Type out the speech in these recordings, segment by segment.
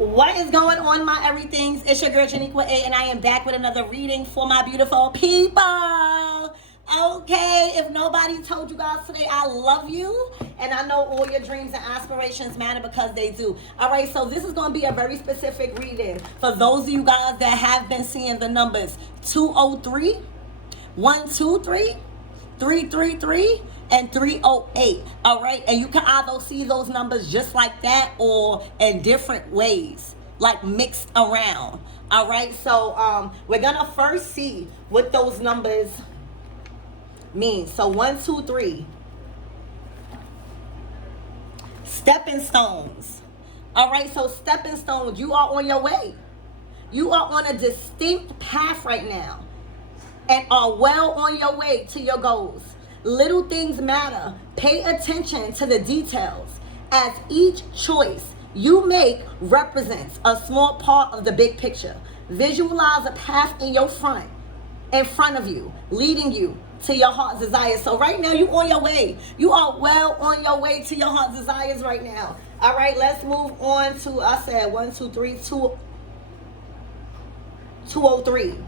What is going on, my everythings? It's your girl Janiqua A, and I am back with another reading for my beautiful people. Okay, if nobody told you guys today, I love you, and I know all your dreams and aspirations matter because they do. All right, so this is going to be a very specific reading for those of you guys that have been seeing the numbers 203, 123, 333, and 308. All right, and you can either see those numbers just like that or in different ways, like mixed around. All right, so we're gonna first see what those numbers mean. So 123, stepping stones. All right, so stepping stones, you are on your way. You are on a distinct path right now and are well on your way to your goals. Little things matter. Pay attention to the details, as each choice you make represents a small part of the big picture. Visualize a path in front of you, leading you to your heart's desires. So right now, you on your way. You are well on your way to your heart's desires right now. All right, let's move on to, I said 1, 2, 3, 203.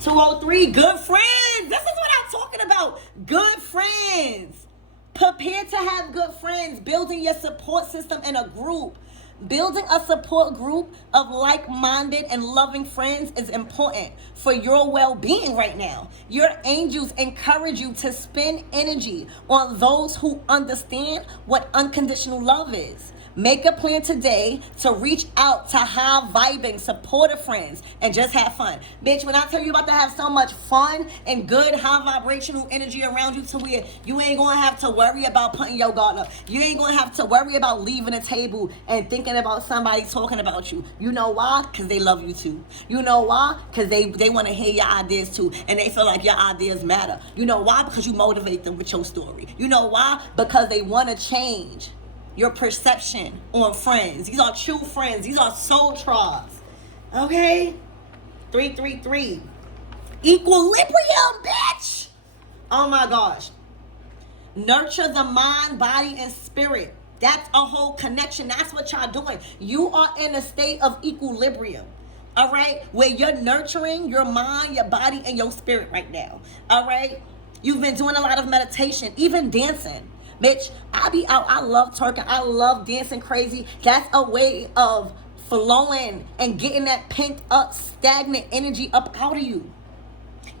203, good friends. This is what I'm talking about. Good friends. Prepare to have good friends. Building your support system in a group. Building a support group of like-minded and loving friends is important for your well-being right now. Your angels encourage you to spend energy on those who understand what unconditional love is. Make a plan today to reach out to high-vibing, supportive friends and just have fun. Bitch, when I tell you about to have so much fun and good, high-vibrational energy around you to where you ain't going to have to worry about putting your guard up. You ain't going to have to worry about leaving a table and thinking about somebody talking about you. You know why? Because they love you too. You know why? Because they want to hear your ideas too, and they feel like your ideas matter. You know why? Because you motivate them with your story. You know why? Because they want to change your perception on friends. These are true friends. These are soul tribes. Okay? 333. Equilibrium, bitch! Oh my gosh. Nurture the mind, body, and spirit. That's a whole connection. That's what y'all doing. You are in a state of equilibrium. All right? Where you're nurturing your mind, your body, and your spirit right now. All right? You've been doing a lot of meditation, even dancing. Bitch, I be out. I love twerking. I love dancing crazy. That's a way of flowing and getting that pent up, stagnant energy up out of you.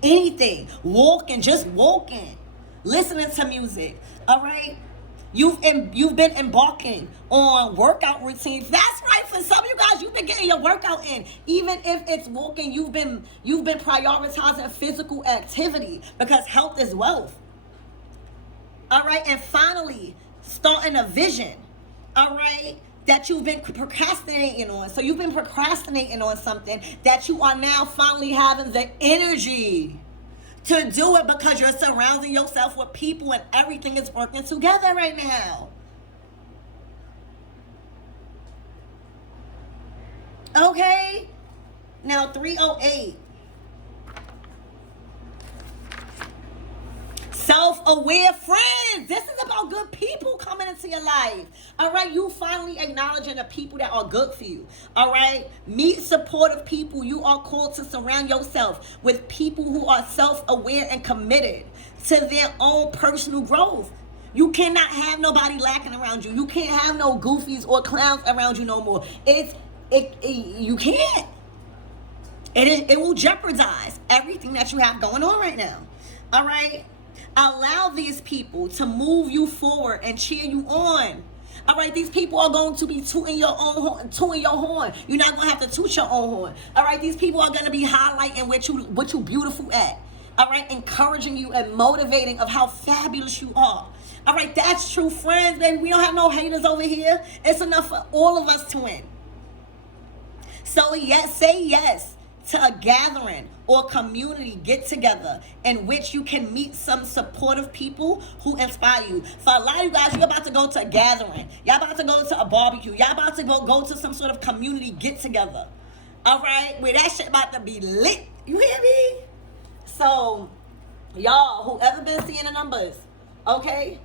Anything. Walking, just walking. Listening to music. All right? You've been embarking on workout routines. That's right. For some of you guys, you've been getting your workout in. Even if it's walking, you've been prioritizing physical activity because health is wealth. All right, and finally, starting a vision, all right, that you've been procrastinating on. So you've been procrastinating on something that you are now finally having the energy to do it because you're surrounding yourself with people and everything is working together right now. Okay, now 308. Self-aware friends. This is about good people coming into your life. All right, you finally acknowledging the people that are good for you. All right, meet supportive people. You are called to surround yourself with people who are self-aware and committed to their own personal growth. You cannot have nobody lacking around you. You can't have no goofies or clowns around you no more. You can't. It will jeopardize everything that you have going on right now. All right. Allow these people to move you forward and cheer you on. All right, these people are going to be tooting your horn. You're not going to have to toot your own horn. All right, these people are going to be highlighting what you beautiful at. All right, encouraging you and motivating of how fabulous you are. All right, that's true friends, baby. We don't have no haters over here. It's enough for all of us to win. So yes, say yes to a gathering or community get together in which you can meet some supportive people who inspire you. For a lot of you guys, you're about to go to a gathering. Y'all about to go to a barbecue. Y'all about to go to some sort of community get together. All right, where that shit about to be lit. You hear me? So, y'all, whoever been seeing the numbers, okay?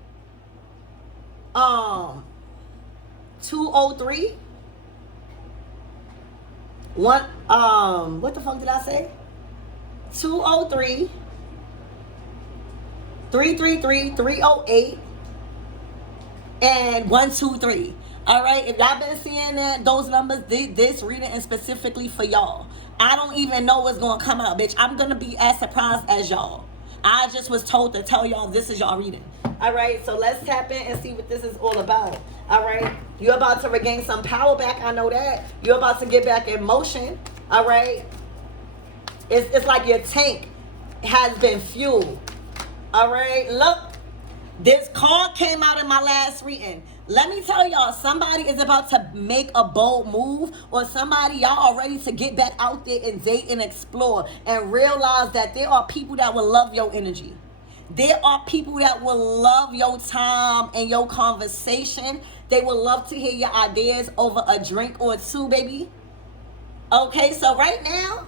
203. What the fuck did I say? 203 333 308 and 123. All right, if y'all been seeing those numbers, this reading is specifically for y'all. I don't even know what's gonna come out, bitch. I'm gonna be as surprised as y'all. I just was told to tell y'all this is y'all reading. All right, so let's tap in and see what this is all about. All right, you're about to regain some power back. I know that. You're about to get back in motion. All right, it's like your tank has been fueled. All right, look, this card came out in my last reading. Let me tell y'all, somebody is about to make a bold move, or somebody, y'all are ready to get back out there and date and explore and realize that there are people that will love your energy. There are people that will love your time and your conversation. They will love to hear your ideas over a drink or two, baby. Okay, so right now,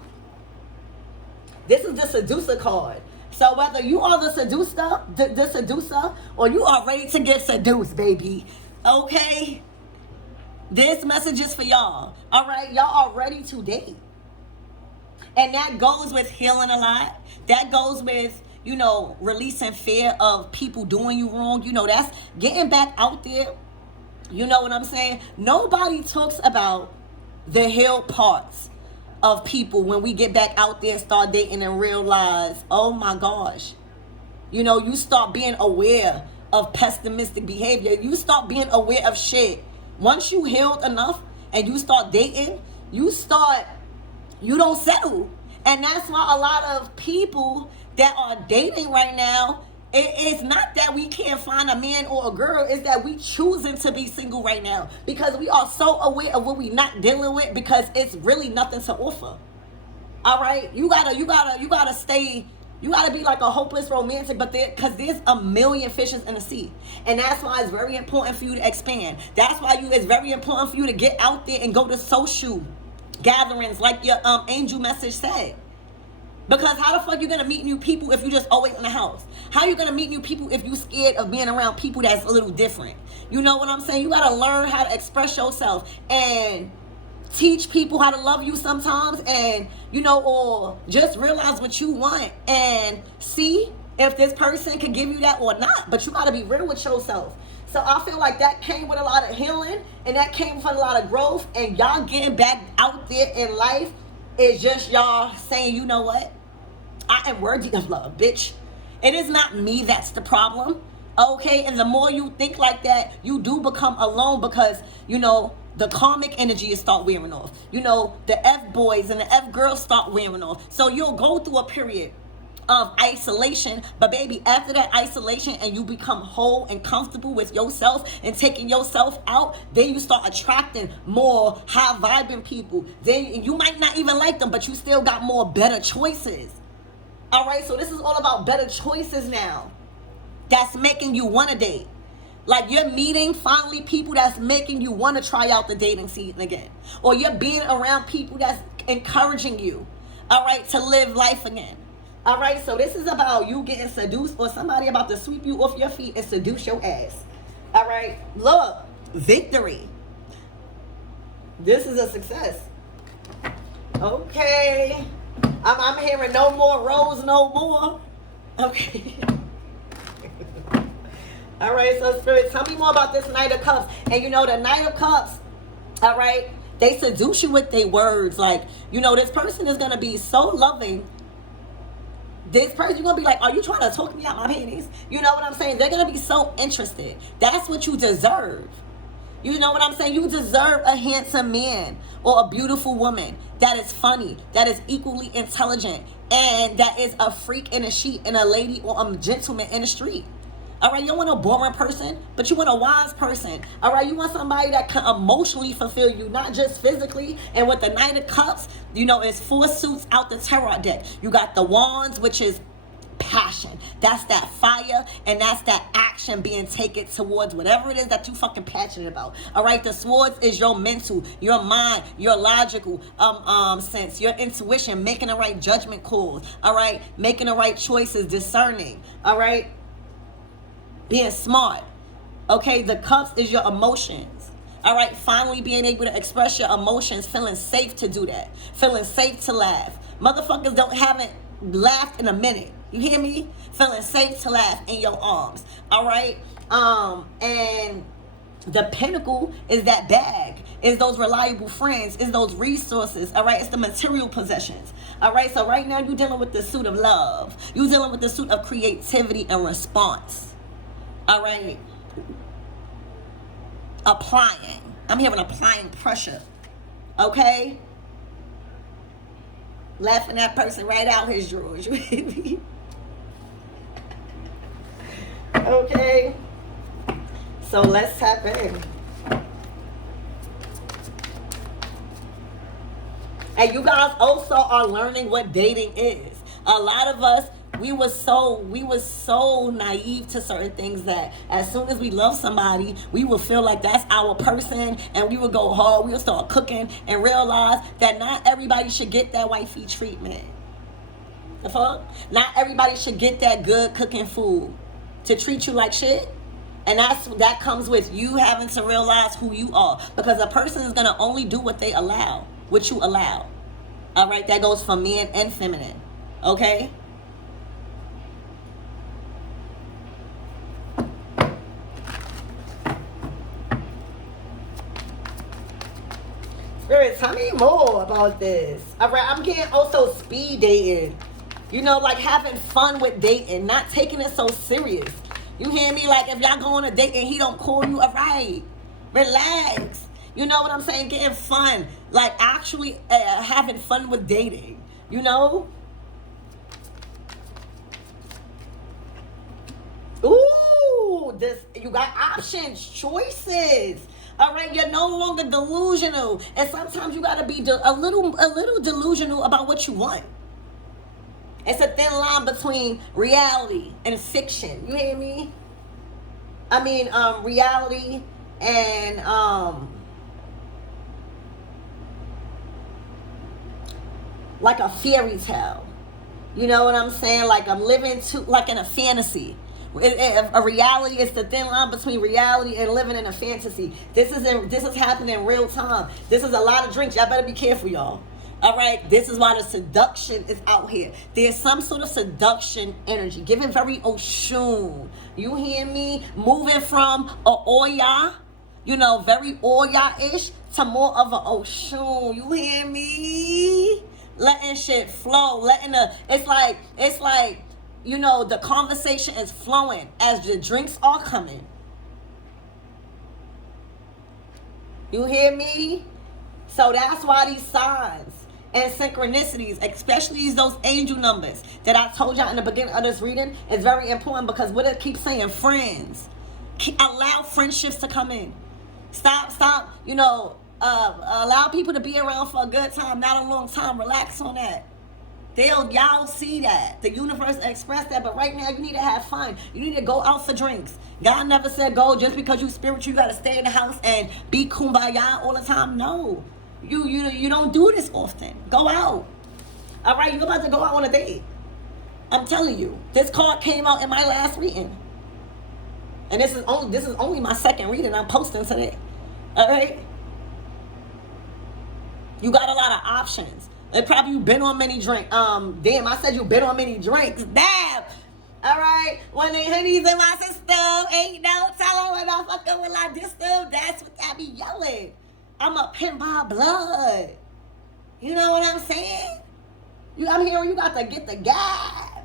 this is the seducer card. So whether you are the seducer, or you are ready to get seduced, baby. Okay? This message is for y'all. All right? Y'all are ready to date. And that goes with healing a lot. That goes with, you know, releasing fear of people doing you wrong. You know, that's getting back out there. You know what I'm saying? Nobody talks about the healed parts of people when we get back out there and start dating and realize, oh my gosh, you know, you start being aware of pessimistic behavior. You start being aware of shit. Once you healed enough and you start dating, you don't settle. And that's why a lot of people that are dating right now, it's not that we can't find a man or a girl, it's that we choosing to be single right now because we are so aware of what we not dealing with, because it's really nothing to offer. All right, you gotta stay. You gotta be like a hopeless romantic, but because there's a million fishes in the sea, and that's why it's very important for you to expand. That's why it's very important for you to get out there and go to social gatherings, like your angel message said. Because how the fuck you gonna meet new people if you just always in the house? How you gonna meet new people if you scared of being around people that's a little different? You know what I'm saying? You gotta learn how to express yourself and teach people how to love you sometimes, and you know, or just realize what you want and see if this person can give you that or not. But you gotta be real with yourself. So I feel like that came with a lot of healing, and that came with a lot of growth, and y'all getting back out there in life is just y'all saying, you know what? I am worthy of love, bitch. It is not me that's the problem, okay? And the more you think like that, you do become alone, because, you know, the karmic energy is start wearing off. You know, the F-boys and the F-girls start wearing off. So you'll go through a period of isolation, but baby, after that isolation and you become whole and comfortable with yourself and taking yourself out, then you start attracting more high vibing people. Then you might not even like them, but you still got more better choices. All right, so this is all about better choices now. That's making you want to date. Like you're meeting finally people that's making you want to try out the dating scene again. Or you're being around people that's encouraging you, all right, to live life again. All right, so this is about you getting seduced, or somebody about to sweep you off your feet and seduce your ass. All right, look, victory. This is a success. Okay. I'm hearing no more rose, no more. Okay. All right, so Spirit, tell me more about this Knight of Cups. And you know, the Knight of Cups, all right, they seduce you with their words. Like, you know, this person is going to be so loving. This person, you're going to be like, are you trying to talk me out my panties? You know what I'm saying? They're going to be so interested. That's what you deserve. You know what I'm saying? You deserve a handsome man or a beautiful woman that is funny, that is equally intelligent, and that is a freak in a sheet and a lady or a gentleman in the street. All right, you don't want a boring person, but you want a wise person. All right, you want somebody that can emotionally fulfill you, not just physically. And with the Knight of Cups, you know, it's 4 suits out the tarot deck. You got the Wands, which is passion. That's that fire, and that's that action being taken towards whatever it is that you fucking passionate about. All right, the Swords is your mental, your mind, your logical sense, your intuition, making the right judgment calls. All right, making the right choices, discerning. All right, being smart. Okay, the Cups is your emotions. All right, finally being able to express your emotions, feeling safe to do that, feeling safe to laugh. Motherfuckers haven't laughed in a minute. You hear me? Feeling safe to laugh in your arms. All right, and the pinnacle is that bag, is those reliable friends, is those resources. All right, it's the material possessions. All right, so right now you're dealing with the suit of love. You're dealing with the suit of creativity and response. All right, applying. I'm hearing applying pressure. Okay, laughing that person right out his drawers. Okay, so let's tap in. And you guys also are learning what dating is. A lot of us, we was so naive to certain things that as soon as we love somebody, we would feel like that's our person, and we would go hard, we would start cooking, and realize that not everybody should get that wifey treatment. The fuck? Not everybody should get that good cooking food to treat you like shit. And that comes with you having to realize who you are, because a person is gonna only do what they allow, what you allow. All right, that goes for men and feminine. Okay. Spirit, tell me more about this. All right, I'm getting also speed dating. You know, like having fun with dating, not taking it so serious. You hear me? Like if y'all go on a date and he don't call you, all right, relax. You know what I'm saying? Getting fun, like actually having fun with dating. You know? Ooh, you got options, choices. All right, you're no longer delusional, and sometimes you gotta be a little delusional about what you want. It's a thin line between reality and fiction. You hear me? I mean, reality and like a fairy tale. You know what I'm saying? Like I'm living like in a fantasy. A reality is the thin line between reality and living in a fantasy. This is happening in real time. This is a lot of drinks. Y'all better be careful, y'all. All right, this is why the seduction is out here. There's some sort of seduction energy, giving very Oshun. You hear me? Moving from a Oya, you know, very Oya-ish, to more of a Oshun. You hear me? Letting shit flow, it's like, you know, the conversation is flowing as the drinks are coming. You hear me? So that's why these signs and synchronicities, especially those angel numbers that I told y'all in the beginning of this reading, is very important, because what it keeps saying, friends. Allow friendships to come in. Stop, you know, allow people to be around for a good time, not a long time. Relax on that. Y'all see that. The universe express that, but right now you need to have fun. You need to go out for drinks. God never said go just because you spiritual, you gotta stay in the house and be kumbaya all the time. No. You don't do this often. Go out. All right, you're about to go out on a date. I'm telling you, this card came out in my last reading, and this is only my second reading I'm posting today. All right, you got a lot of options. And probably you've been on many drinks. Damn, I said you've been on many drinks. Damn. All right, when the honey's in my system, ain't no telling when I fucking with like this stuff. That's what I be yelling. I'm a pimp by blood. You know what I'm saying? I'm hearing you got to get the guy.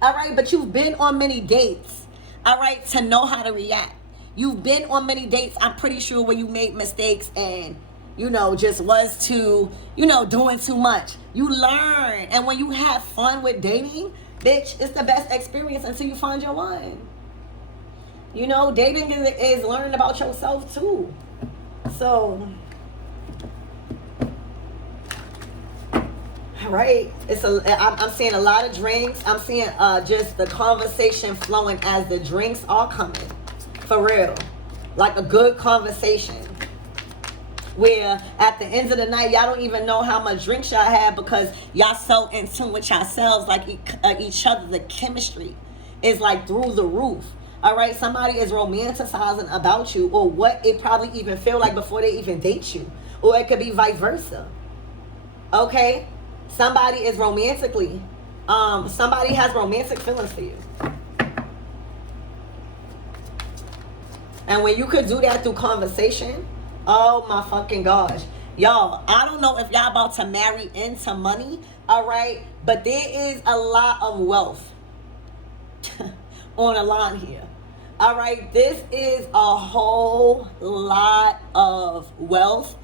All right, but you've been on many dates. All right, to know how to react. You've been on many dates, I'm pretty sure, where you made mistakes and, you know, just was too, you know, doing too much. You learn. And when you have fun with dating, bitch, it's the best experience until you find your one. You know, dating is learning about yourself too. So, right, I'm seeing a lot of drinks. I'm seeing just the conversation flowing as the drinks are coming. For real. Like a good conversation. Where at the end of the night, y'all don't even know how much drinks y'all had, because y'all so in tune with yourselves, like each other. The chemistry is like through the roof. All right, somebody is romanticizing about you or what it probably even feel like before they even date you. Or it could be vice versa. Okay? Somebody is romantically, somebody has romantic feelings for you. And when you could do that through conversation, oh my fucking gosh. Y'all, I don't know if y'all about to marry into money, all right? But there is a lot of wealth on the line here. All right, this is a whole lot of wealth,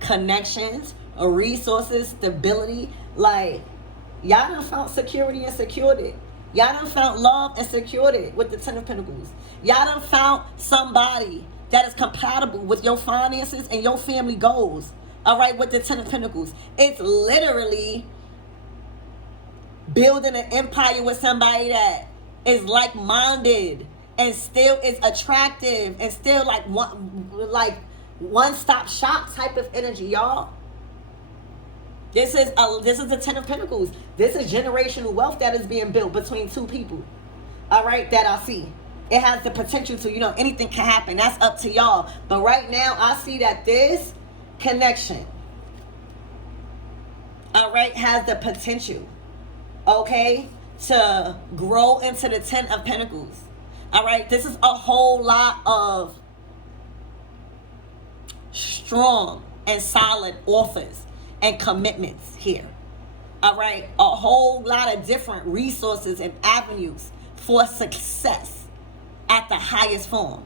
connections, resources, stability. Like, y'all done found security and secured it. Y'all done found love and secured it with the Ten of Pentacles. Y'all done found somebody that is compatible with your finances and your family goals. All right, with the Ten of Pentacles. It's literally building an empire with somebody that is like-minded and still is attractive and still like one-stop shop type of energy, y'all. This is the Ten of Pentacles. This is generational wealth that is being built between two people. All right, that I see. It has the potential to, anything can happen. That's up to y'all. But right now, I see that this connection, all right, has the potential, okay, to grow into the Ten of Pentacles. All right, this is a whole lot of strong and solid offers and commitments here. All right, a whole lot of different resources and avenues for success at the highest form.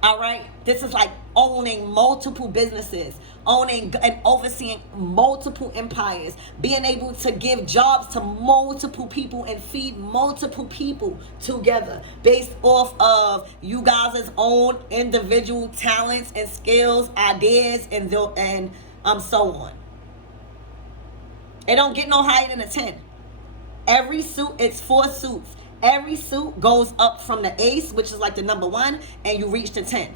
All right, this is like owning multiple businesses, owning and overseeing multiple empires, being able to give jobs to multiple people and feed multiple people together based off of you guys' own individual talents and skills, ideas, and so on. It don't get no higher than a 10. Every suit, it's 4 suits. Every suit goes up from the ace, which is like the number 1, and you reach the 10.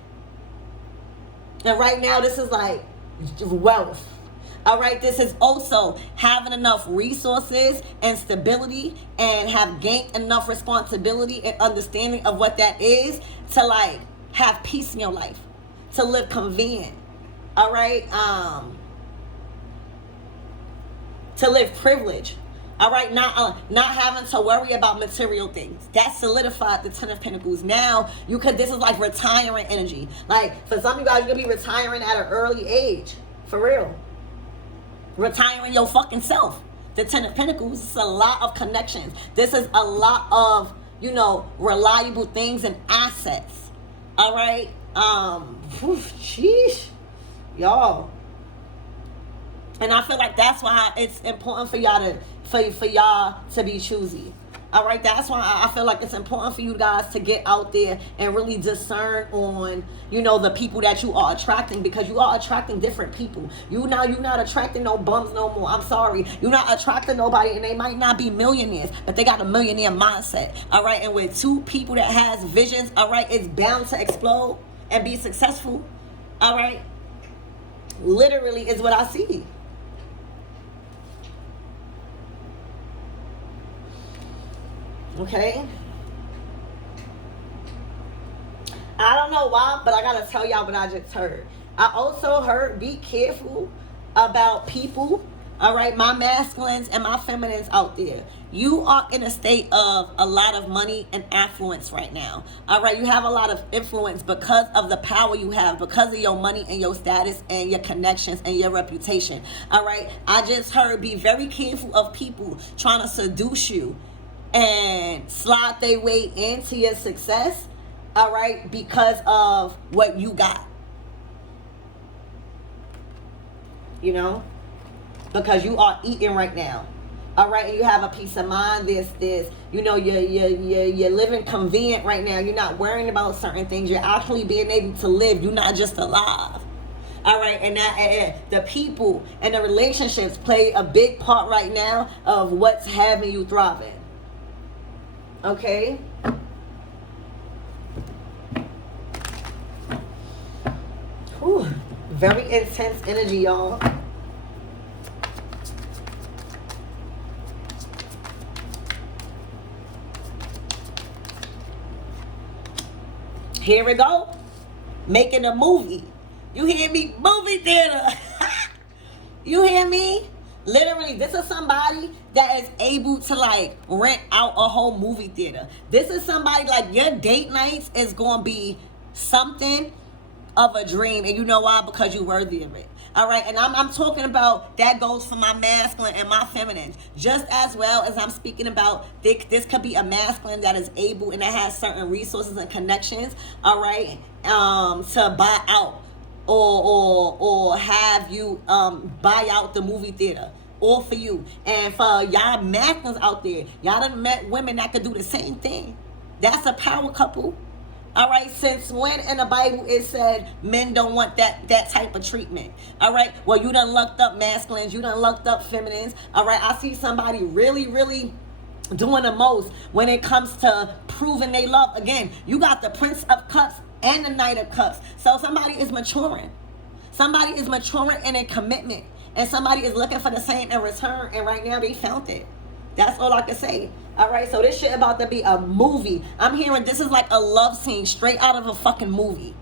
And right now, this is like wealth. All right, this is also having enough resources and stability and have gained enough responsibility and understanding of what that is to like have peace in your life, to live convenient. All right, to live privilege. All right, not having to worry about material things. That solidified the Ten of Pentacles. Now, this is like retiring energy. Like, for some of you guys, you're going to be retiring at an early age. For real. Retiring your fucking self. The Ten of Pentacles is a lot of connections. This is a lot of, reliable things and assets. All right? Sheesh. Y'all. And I feel like that's why it's important for y'all to be choosy. All right, that's why I feel like it's important for you guys to get out there and really discern on, the people that you are attracting, because you are attracting different people. You're not attracting no bums no more. I'm sorry. You're not attracting nobody, and they might not be millionaires, but they got a millionaire mindset. All right, and with 2 people that has visions, all right, it's bound to explode and be successful. All right, literally is what I see. Okay, I don't know why, but I gotta tell y'all what I just heard. I also heard, be careful about people. All right, my masculines and my feminines out there. You are in a state of a lot of money and affluence right now. All right, you have a lot of influence because of the power you have, because of your money and your status and your connections and your reputation. All right, I just heard, be very careful of people trying to seduce you and slide their way into your success, all right, because of what you got. Because you are eating right now. All right, and you have a peace of mind. You're living convenient right now. You're not worrying about certain things. You're actually being able to live. You're not just alive. All right, and the people and the relationships play a big part right now of what's having you thriving. Okay. Whew. Very intense energy, y'all. Here we go. Making a movie. You hear me? Movie theater. You hear me? Literally, this is somebody that is able to like rent out a whole movie theater. This is somebody like your date nights is going to be something of a dream. And you know why? Because you're worthy of it. All right. And I'm talking about that goes for my masculine and my feminine. Just as well as I'm speaking about this could be a masculine that is able and that has certain resources and connections. All right. To buy out or have you buy out the movie theater, all for you. And for y'all masculines out there, y'all done met women that could do the same thing. That's a power couple. All right, since when in the Bible it said men don't want that type of treatment? All right, well, you done lucked up masculines, you done lucked up feminines. All right, I see somebody really, really doing the most when it comes to proving they love. Again, you got the Prince of Cups and the Knight of Cups. So somebody is maturing. Somebody is maturing in a commitment. And somebody is looking for the same in return. And right now they found it. That's all I can say. All right, so this shit about to be a movie. I'm hearing this is like a love scene straight out of a fucking movie.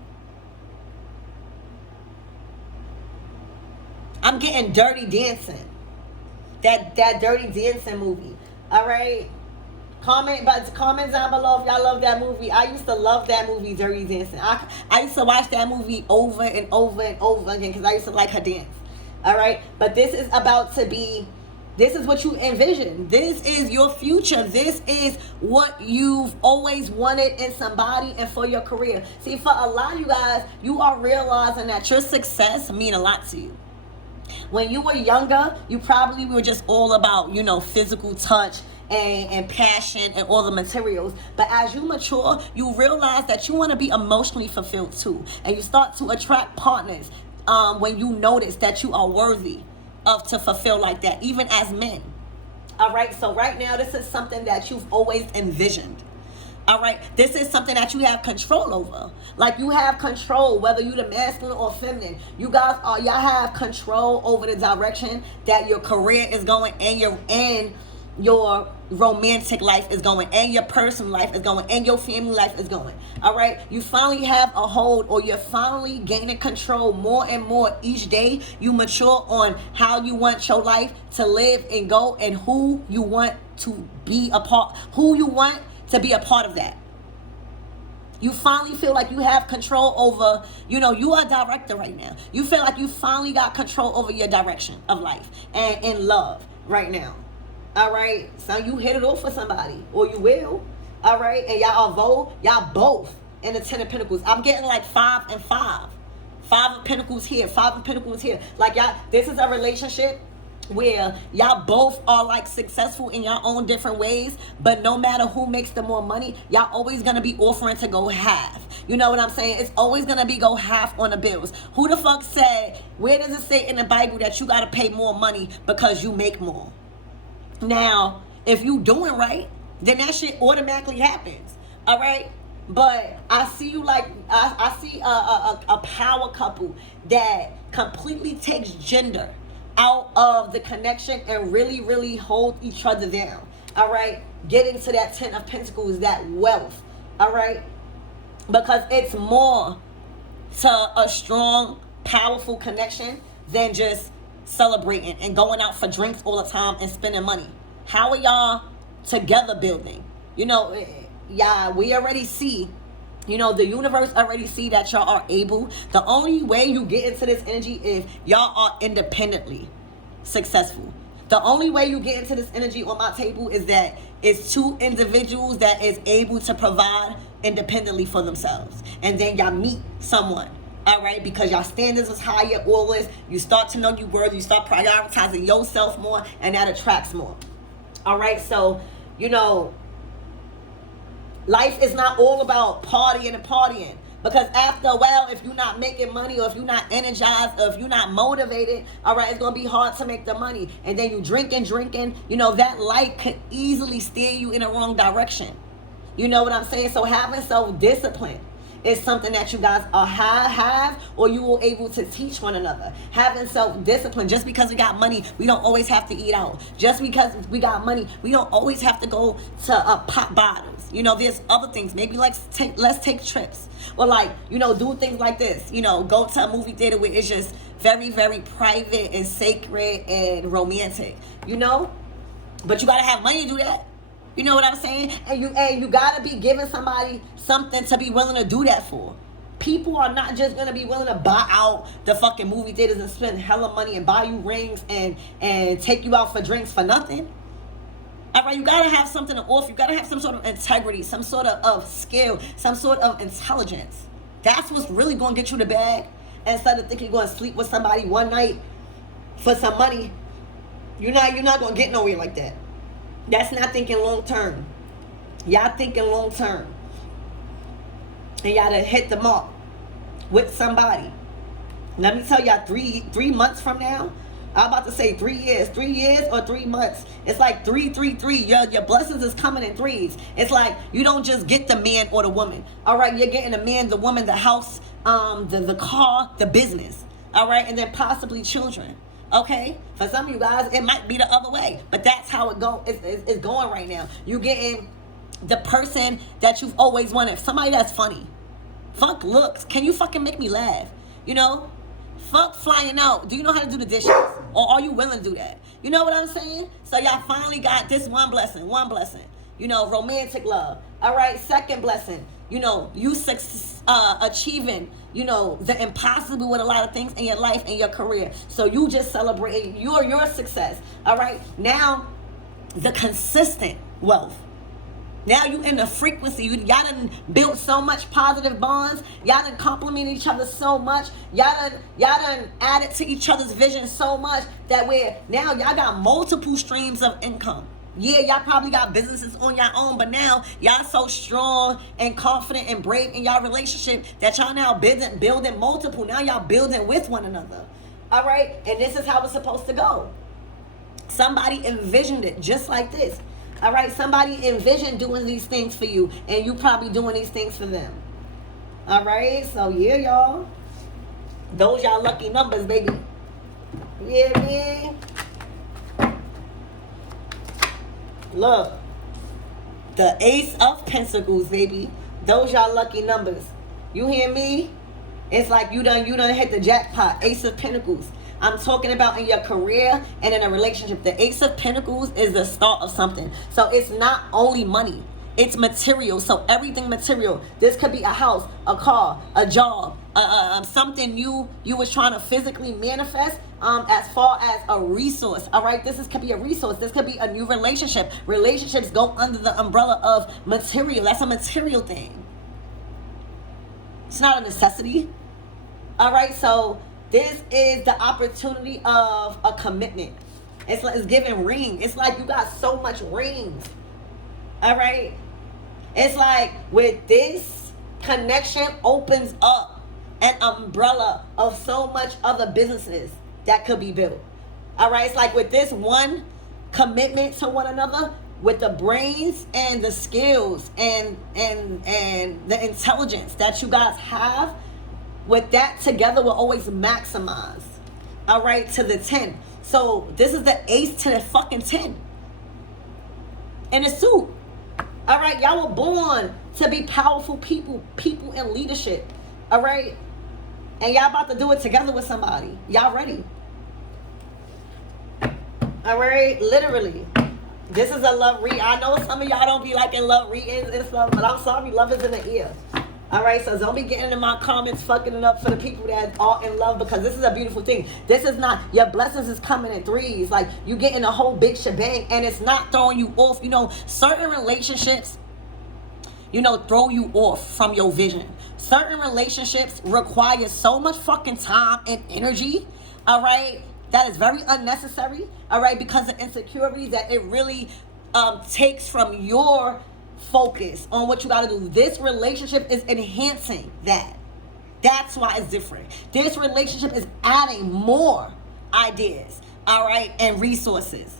I'm getting Dirty Dancing. That Dirty Dancing movie. All right. Comment down below if y'all love that movie. I used to love that movie, Dirty Dancing. I used to watch that movie over and over and over again because I used to like her dance. All right, but this is about to be. This is what you envision. This is your future. This is what you've always wanted in somebody and for your career. See, for a lot of you guys, you are realizing that your success mean a lot to you. When you were younger, you probably were just all about, physical touch and passion and all the materials. But as you mature, you realize that you want to be emotionally fulfilled too. And you start to attract partners when you notice that you are worthy of to fulfill like that, even as men. All right, so right now, this is something that you've always envisioned. All right, this is something that you have control over. Like you have control, whether you're the masculine or feminine. Y'all have control over the direction that your career is going and your romantic life is going and your personal life is going and your family life is going. All right, you finally have a hold, or you're finally gaining control more and more each day. You mature on how you want your life to live and go, and who you want to be a part of that. You finally feel like you have control over, you are a director right now. You feel like you finally got control over your direction of life and in love right now. All right, so you hit it off for somebody, or you will. All right, and y'all both in the 10 of Pentacles. I'm getting like 5 and 5. 5 of Pentacles here, 5 of Pentacles here. Like y'all, this is a relationship where y'all both are like successful in your own different ways, but no matter who makes the more money, y'all always gonna be offering to go half. You know what I'm saying? It's always gonna be go half on the bills. Who the fuck said, where does it say in the Bible that you gotta pay more money because you make more? Now, if you doing right, then that shit automatically happens. All right? But I see you like, I see a power couple that completely takes gender out of the connection and really, really hold each other down. All right? Getting to that 10 of Pentacles, that wealth. All right? Because it's more to a strong, powerful connection than just celebrating and going out for drinks all the time and spending money. How are y'all together building? We already see, the universe already see that y'all are able. The only way you get into this energy is y'all are independently successful. The only way you get into this energy on my table is that it's two individuals that is able to provide independently for themselves. And then y'all meet someone. All right, because y'all standards is higher, all this. You start to know your worth, you start prioritizing yourself more, and that attracts more. All right, so, life is not all about partying and partying. Because after a while, if you're not making money, or if you're not energized, or if you're not motivated, all right, it's going to be hard to make the money. And then you drinking, that light could easily steer you in the wrong direction. You know what I'm saying? So having self-discipline is something that you guys have, or you will able to teach one another. Having self-discipline. Just because we got money, we don't always have to eat out. Just because we got money, we don't always have to go to pop bottles. You know, there's other things. Maybe let's take trips, or like, you know, do things like this. You know, go to a movie theater where it's just very, very private and sacred and romantic. You know, but you gotta have money to do that. You know what I'm saying? And you gotta be giving somebody something to be willing to do that for. People are not just gonna be willing to buy out the fucking movie theaters and spend hella money and buy you rings and take you out for drinks for nothing. All right, you gotta have something to offer. You gotta have some sort of integrity, some sort of skill, some sort of intelligence. That's what's really gonna get you the bag. Instead of thinking you're gonna sleep with somebody one night for some money, you're not gonna get nowhere like that. That's not thinking long term. Y'all thinking long term. And y'all done hit the mark with somebody. Let me tell y'all, three months from now, I'm about to say 3 years. 3 years or 3 months. It's like 333. Your blessings is coming in threes. It's like you don't just get the man or the woman. All right, you're getting the man, the woman, the house, the car, the business. All right, and then possibly children. Okay, for some of you guys, it might be the other way, but that's how it's going right now. You getting the person that you've always wanted, somebody that's funny. Fuck looks. Can you fucking make me laugh? You know, fuck flying out. Do you know how to do the dishes, or are you willing to do that? You know what I'm saying? So y'all finally got this one blessing. You know, romantic love. All right, second blessing. You know, you achieving, you know, the impossible with a lot of things in your life and your career. So you just celebrate your success. All right. Now, the consistent wealth. Now you in the frequency. Y'all done built so much positive bonds. Y'all done compliment each other so much. Y'all done added to each other's vision so much that now y'all got multiple streams of income. Yeah, y'all probably got businesses on your own, but now y'all so strong and confident and brave in y'all relationship that y'all now building multiple. Now y'all building with one another. All right? And this is how it's supposed to go. Somebody envisioned it just like this. All right? Somebody envisioned doing these things for you, and you probably doing these things for them. All right? So, yeah, y'all. Those y'all lucky numbers, baby. Yeah, man. Look, the Ace of Pentacles, baby. Those y'all lucky numbers. You hear me? It's like you done hit the jackpot. Ace of Pentacles. I'm talking about in your career and in a relationship. The Ace of Pentacles is the start of something. So it's not only money. It's material. So everything material. This could be a house, a car, a job, something you was trying to physically manifest. As far as a resource, all right, could be a resource. This could be a new relationship. Relationships go under the umbrella of material. That's a material thing. It's not a necessity. All right, so this is the opportunity of a commitment. It's giving ring. It's like you got so much rings. All right, it's like with this connection opens up an umbrella of so much other businesses that could be built. All right, it's like with this one commitment to one another, with the brains and the skills and the intelligence that you guys have, with that together will always maximize. All right, to the 10. So this is the ace to the fucking 10 in a suit. All right, y'all were born to be powerful people in leadership. All right. And y'all about to do it together with somebody. Y'all ready? All right, literally. This is a love read. I know some of y'all don't be liking love readings and stuff, but I'm sorry, love is in the ear. All right, so don't be getting in my comments fucking it up for the people that are in love, because this is a beautiful thing. This is not, your blessings is coming in threes. Like, you getting a whole big shebang, and it's not throwing you off. You know, certain relationships, you know, throw you off from your vision. Certain relationships require so much fucking time and energy, all right, that is very unnecessary, all right, because of insecurities that it really takes from your focus on what you got to do. This relationship is enhancing that. That's why it's different. This relationship is adding more ideas, all right, and resources.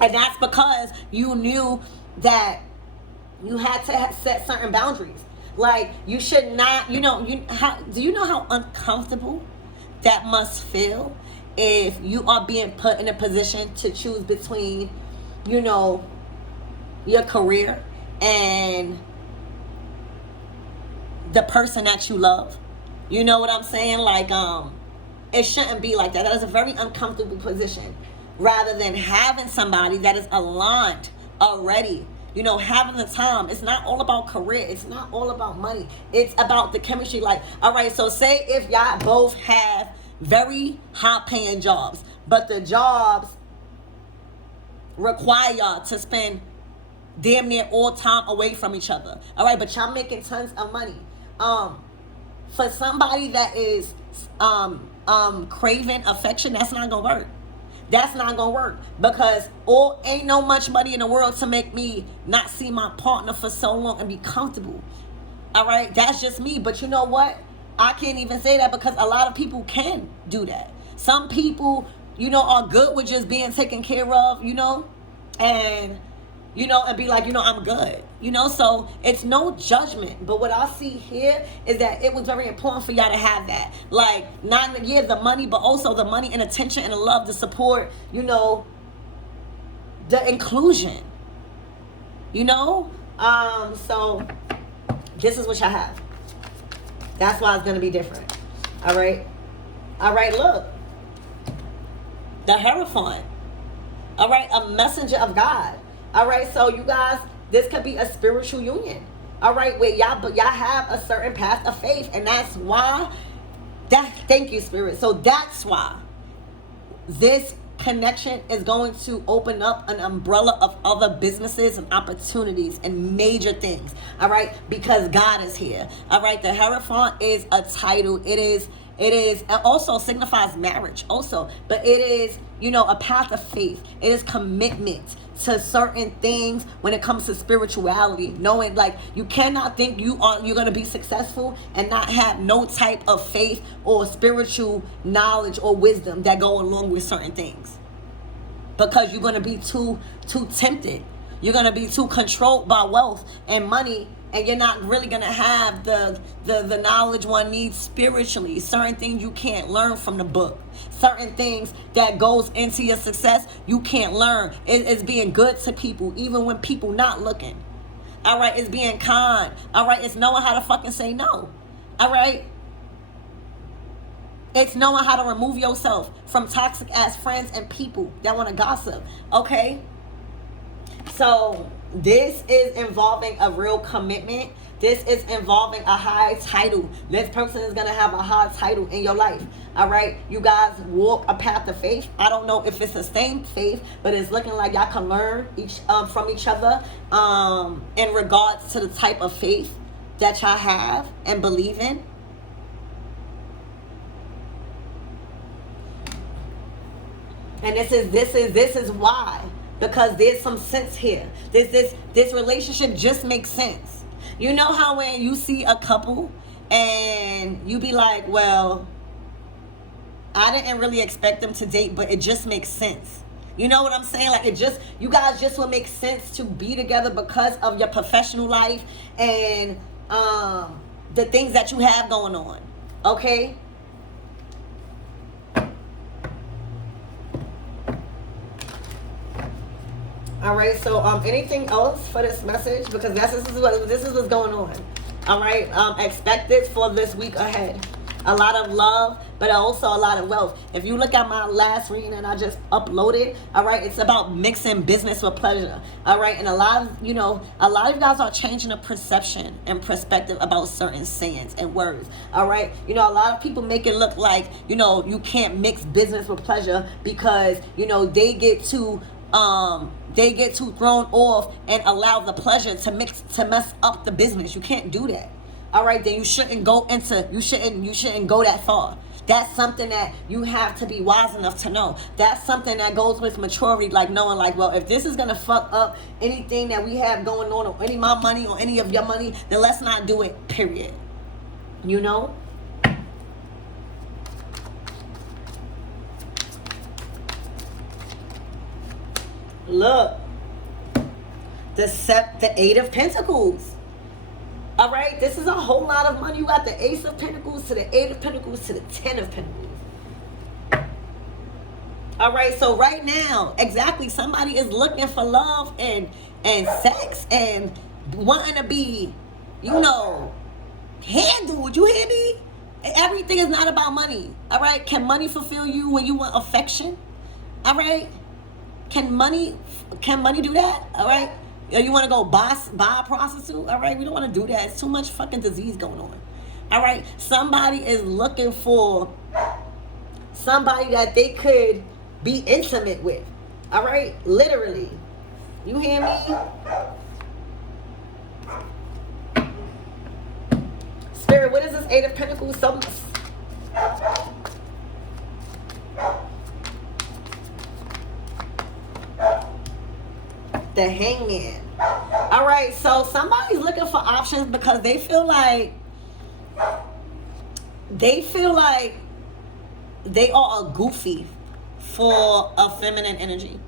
And that's because you knew that You had to set certain boundaries. Like, you should not, do you know how uncomfortable that must feel if you are being put in a position to choose between, your career and the person that you love? You know what I'm saying? Like, it shouldn't be like that. That is a very uncomfortable position. Rather than having somebody that is aligned already, having the time. It's not all about career. It's not all about money. It's about the chemistry. Like, all right, so say if y'all both have very high paying jobs, but the jobs require y'all to spend damn near all time away from each other. All right, but y'all making tons of money. For somebody that is craving affection, that's not gonna work. That's not gonna work, because ain't no much money in the world to make me not see my partner for so long and be comfortable. All right, that's just me. But you know what? I can't even say that, because a lot of people can do that. Some people, are good with just being taken care of, and and be like, I'm good. So it's no judgment. But what I see here is that it was very important for y'all to have that. Like, not the money, but also the money and attention and the love, the support, the inclusion. So this is what y'all have. That's why it's gonna be different. All right, look. The Hierophant. All right, a messenger of God. All right, so you guys, this could be a spiritual union. All right, where y'all have a certain path of faith, and that's why. Thank you, Spirit. So that's why this connection is going to open up an umbrella of other businesses and opportunities and major things. All right, because God is here. All right, the Hierophant is a title. It also signifies marriage also, but it is, a path of faith. It is commitment to certain things when it comes to spirituality, knowing, like, you cannot think you're going to be successful and not have no type of faith or spiritual knowledge or wisdom that go along with certain things, because you're going to be too tempted. You're going to be too controlled by wealth and money, and you're not really going to have the knowledge one needs spiritually. Certain things you can't learn from the book. Certain things that goes into your success you can't learn. It's being good to people even when people not looking. All right, it's being kind. All right, it's knowing how to fucking say no. All right, it's knowing how to remove yourself from toxic ass friends and people that want to gossip. Okay, so this is involving a real commitment. This is involving a high title. This person is going to have a high title in your life. All right. You guys walk a path of faith. I don't know if it's the same faith, but it's looking like y'all can learn from each other in regards to the type of faith that y'all have and believe in. And this is why. Because there's some sense here. This relationship just makes sense. You know how when you see a couple and you be like, well, I didn't really expect them to date, but it just makes sense. You know what I'm saying? Like, you guys just will make sense to be together because of your professional life and the things that you have going on. Okay? All right, so anything else for this message? Because this is what's going on. All right, expect this for this week ahead. A lot of love, but also a lot of wealth. If you look at my last reading that I just uploaded, all right, it's about mixing business with pleasure. All right, and a lot of you guys are changing the perception and perspective about certain sayings and words. All right, a lot of people make it look like you can't mix business with pleasure because they get too thrown off and allow the pleasure to mess up the business. You can't do that. All right, then you shouldn't go that far. That's something that you have to be wise enough to know. That's something that goes with maturity, like knowing, like, well, if this is gonna fuck up anything that we have going on, or any of my money or any of your money, then let's not do it, period. Look, the Eight of Pentacles. All right, this is a whole lot of money. You got the Ace of Pentacles to the Eight of Pentacles to the Ten of Pentacles. All right, so right now, exactly, somebody is looking for love and sex and wanting to be, you know, handled. You hear me? Everything is not about money. All right, can money fulfill you when you want affection? All right, can money do that? All right, you want to go buy a prostitute? All right, we don't want to do that. It's too much fucking disease going on. All right, somebody is looking for somebody that they could be intimate with. All right, literally. You hear me? Spirit, what is this Eight of Pentacles? The Hangman. All right, so somebody's looking for options because they feel like they are a goofy for a feminine energy.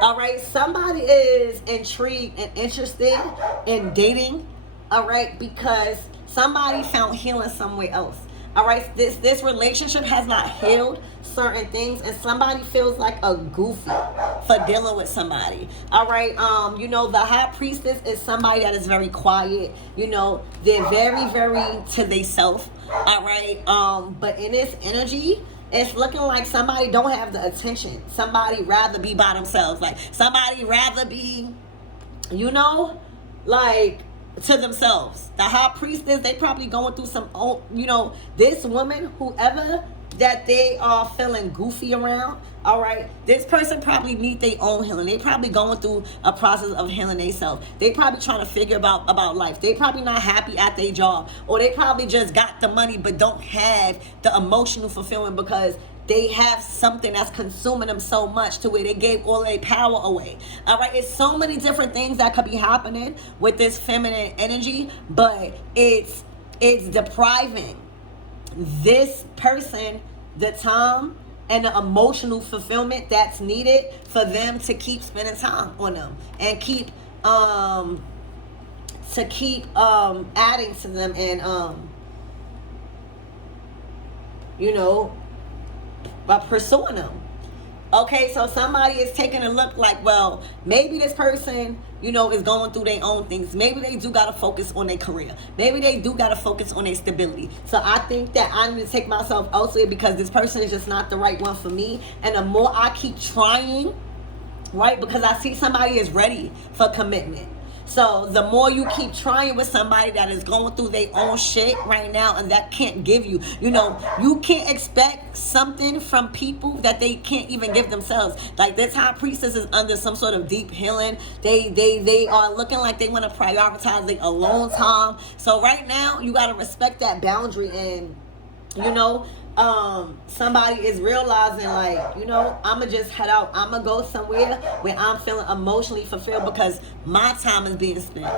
All right, somebody is intrigued and interested in dating. All right, because somebody found healing somewhere else. All right, this relationship has not healed certain things, and somebody feels like a goofy for dealing with somebody. All right, you know, the High Priestess is somebody that is very quiet. You know, they're very, very to themselves. All right, but in this energy, it's looking like somebody don't have the attention. Somebody rather be by themselves. Like somebody rather be, you know, like to themselves. The High Priestess, they probably going through some, you know, this woman, whoever that they are feeling goofy around, all right, this person probably need their own healing. They probably going through a process of healing themselves. They probably trying to figure about life. They probably not happy at their job, or they probably just got the money but don't have the emotional fulfillment because they have something that's consuming them so much to where they gave all their power away. All right, it's so many different things that could be happening with this feminine energy, but it's depriving this person the time and the emotional fulfillment that's needed for them to keep spending time on them and keep adding to them and you know, by pursuing them. Okay, so somebody is taking a look like, well, maybe this person, you know, is going through their own things. Maybe they do got to focus on their career. Maybe they do got to focus on their stability. So I think that I need to take myself elsewhere because this person is just not the right one for me. And the more I keep trying, right, because I see somebody is ready for commitment. So the more you keep trying with somebody that is going through their own shit right now and that can't give you, you know, you can't expect something from people that they can't even give themselves. Like this High Priestess is under some sort of deep healing. They are looking like they want to prioritize their alone time. So right now you got to respect that boundary and, you know, somebody is realizing like, you know, I'ma just head out. I'ma go somewhere where I'm feeling emotionally fulfilled because my time is being spent.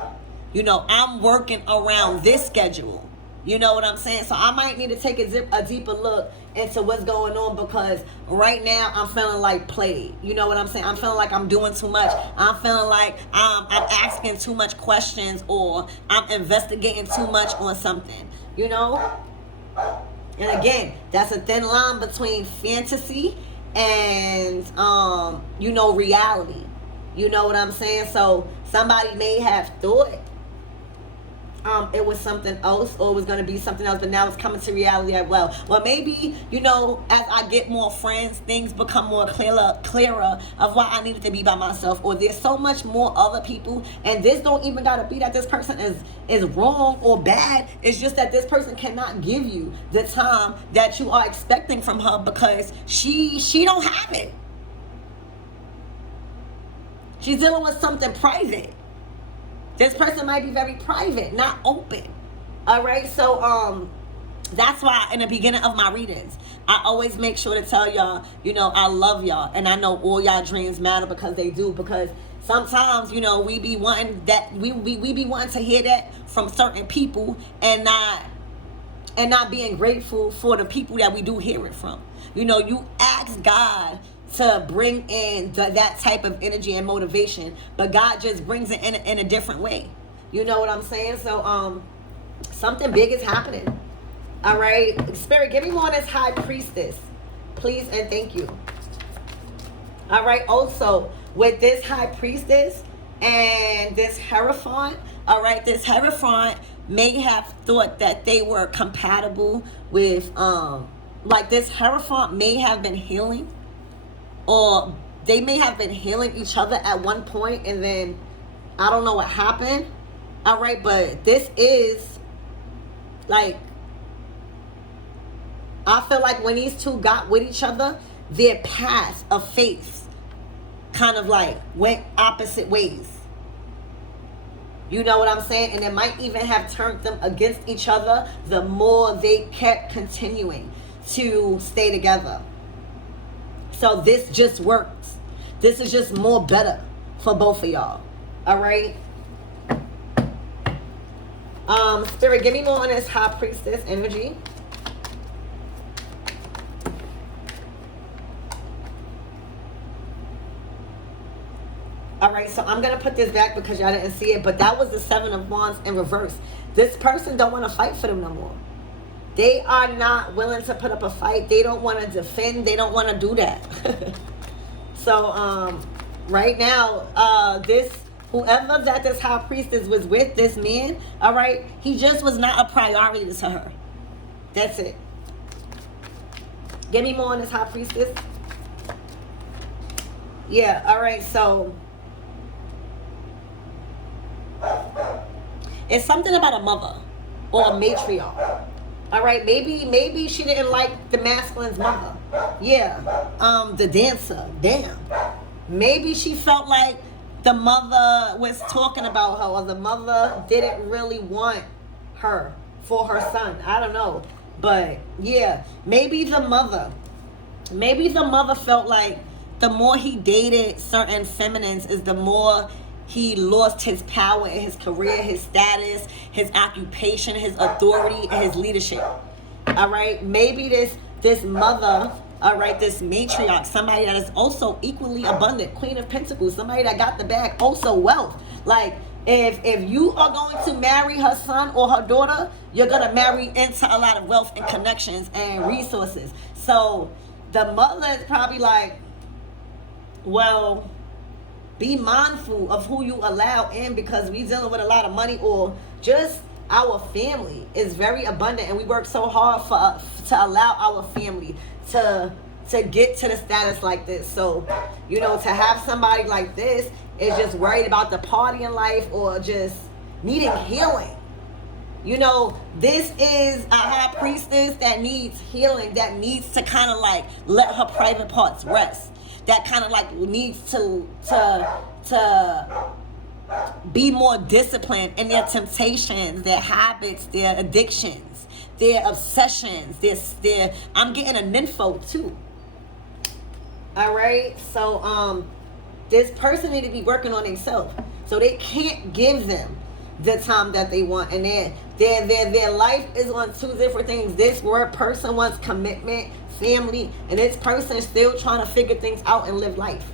You know, I'm working around this schedule. You know what I'm saying? So I might need to take a deeper look into what's going on because right now I'm feeling like played. You know what I'm saying? I'm feeling like I'm doing too much. I'm feeling like I'm asking too much questions or I'm investigating too much on something. You know? And again, that's a thin line between fantasy and, you know, reality. You know what I'm saying? So somebody may have thought it was something else or it was going to be something else, but now it's coming to reality as well. Well, maybe, you know, as I get more friends, things become more clearer of why I needed to be by myself, or there's so much more other people, and this don't even got to be that this person is wrong or bad. It's just that this person cannot give you the time that you are expecting from her because she don't have it. She's dealing with something private. This person might be very private, not open. All right, so that's why in the beginning of my readings, I always make sure to tell y'all, you know, I love y'all, and I know all y'all dreams matter because they do. Because sometimes, you know, we be wanting that, we be wanting to hear that from certain people, and not being grateful for the people that we do hear it from. You know, you ask God to bring in that type of energy and motivation, but God just brings it in a different way. You know what I'm saying? So something big is happening. All right, Spirit, give me more on this High Priestess, please and thank you. All right, also with this High Priestess and this Hierophant, all right, this Hierophant may have thought that they were compatible with like this Hierophant may have been healing, or they may have been healing each other at one point, and then I don't know what happened. All right, but this is like, I feel like when these two got with each other, their paths of faith kind of like went opposite ways. You know what I'm saying? And it might even have turned them against each other the more they kept continuing to stay together. So this just works. This is just more better for both of y'all. All right? Spirit, give me more on this High Priestess energy. All right, so I'm going to put this back because y'all didn't see it, but that was the Seven of Wands in reverse. This person don't want to fight for them no more. They are not willing to put up a fight. They don't want to defend. They don't want to do that. So, right now, whoever that this High Priestess was with, this man, all right, he just was not a priority to her. That's it. Give me more on this High Priestess. Yeah, all right, so it's something about a mother or a matriarch. All right, maybe she didn't like the masculine's mother. Yeah, the dancer. Damn. Maybe she felt like the mother was talking about her, or the mother didn't really want her for her son. I don't know, but yeah, maybe the mother felt like the more he dated certain feminines is the more he lost his power in his career, his status, his occupation, his authority, and his leadership. All right, maybe this mother, all right, this matriarch, somebody that is also equally abundant, Queen of Pentacles, somebody that got the bag, also wealth. Like, if you are going to marry her son or her daughter, you're going to marry into a lot of wealth and connections and resources. So the mother is probably like, well, be mindful of who you allow in, because we dealing with a lot of money, or just our family is very abundant, and we work so hard to allow our family to get to the status like this. So, you know, to have somebody like this is just worried about the party in life, or just needing healing. You know, this is a High Priestess that needs healing, that needs to kind of like let her private parts rest. That kind of like needs to be more disciplined in their temptations, their habits, their addictions, their obsessions. I'm getting a nympho too. All right, so this person need to be working on themselves, so they can't give them the time that they want, and their life is on two different things. This person wants commitment, family, and this person is still trying to figure things out and live life,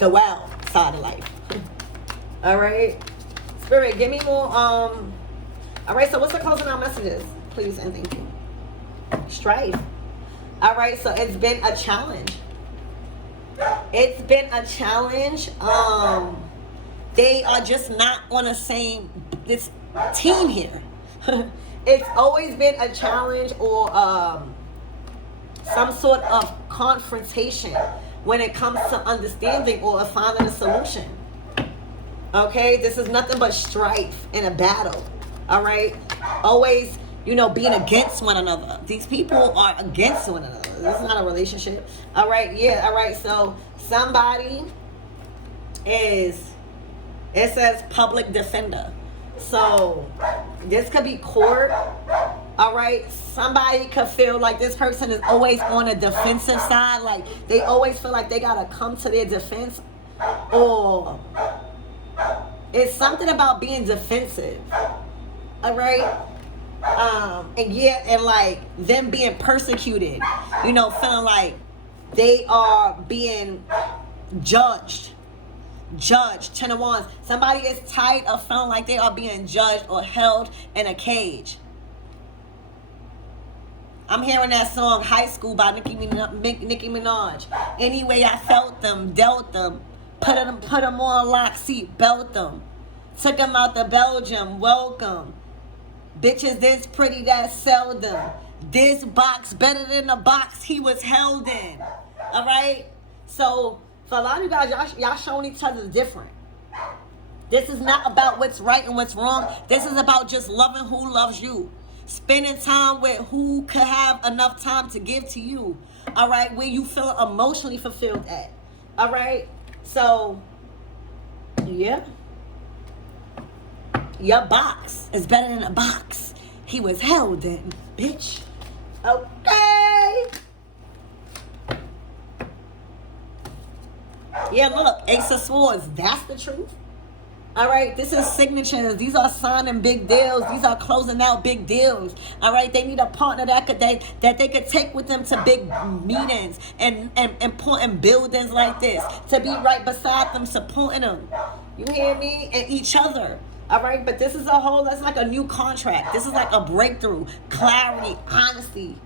the wild side of life. All right, Spirit, give me more. All right, so what's the closing out messages, please and thank you? Strife. All right, so it's been a challenge. It's been a challenge. They are just not on the same this team here. It's always been a challenge, or some sort of confrontation when it comes to understanding or finding a solution. Okay, this is nothing but strife and a battle. All right, always, you know, being against one another. These people are against one another. This is not a relationship. All right, yeah, all right. So somebody is, it says public defender. So this could be court. All right, somebody could feel like this person is always on a defensive side, like they always feel like they gotta come to their defense, or it's something about being defensive. All right, and like them being persecuted, you know, feeling like they are being judged. Judged. 10 of Wands. Somebody is tired of feeling like they are being judged or held in a cage. I'm hearing that song High School by Nicki Minaj. Anyway, I felt them, dealt them, put them on lock seat, belt them, took them out to Belgium, welcome. Bitches this pretty that seldom. This box better than the box he was held in. Alright? So, for a lot of you guys, y'all showing each other different. This is not about what's right and what's wrong. This is about just loving who loves you. Spending time with who could have enough time to give to you. All right? Where you feel emotionally fulfilled at. All right? So, yeah. Your box is better than a box he was held in, bitch. Okay. Yeah, look. Ace of Swords. That's the truth. All right, this is signatures. These are signing big deals. These are closing out big deals. All right, they need a partner that they could take with them to big meetings and important buildings like this, to be right beside them, supporting them. You hear me? And each other. All right, but this is that's like a new contract. This is like a breakthrough, clarity, honesty.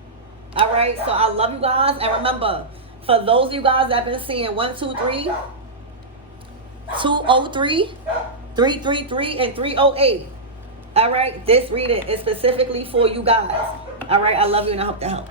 All right, so I love you guys, and remember, for those of you guys that have been seeing 123, 203, 333, and 308. All right, this reading is specifically for you guys. All right, I love you and I hope that helps.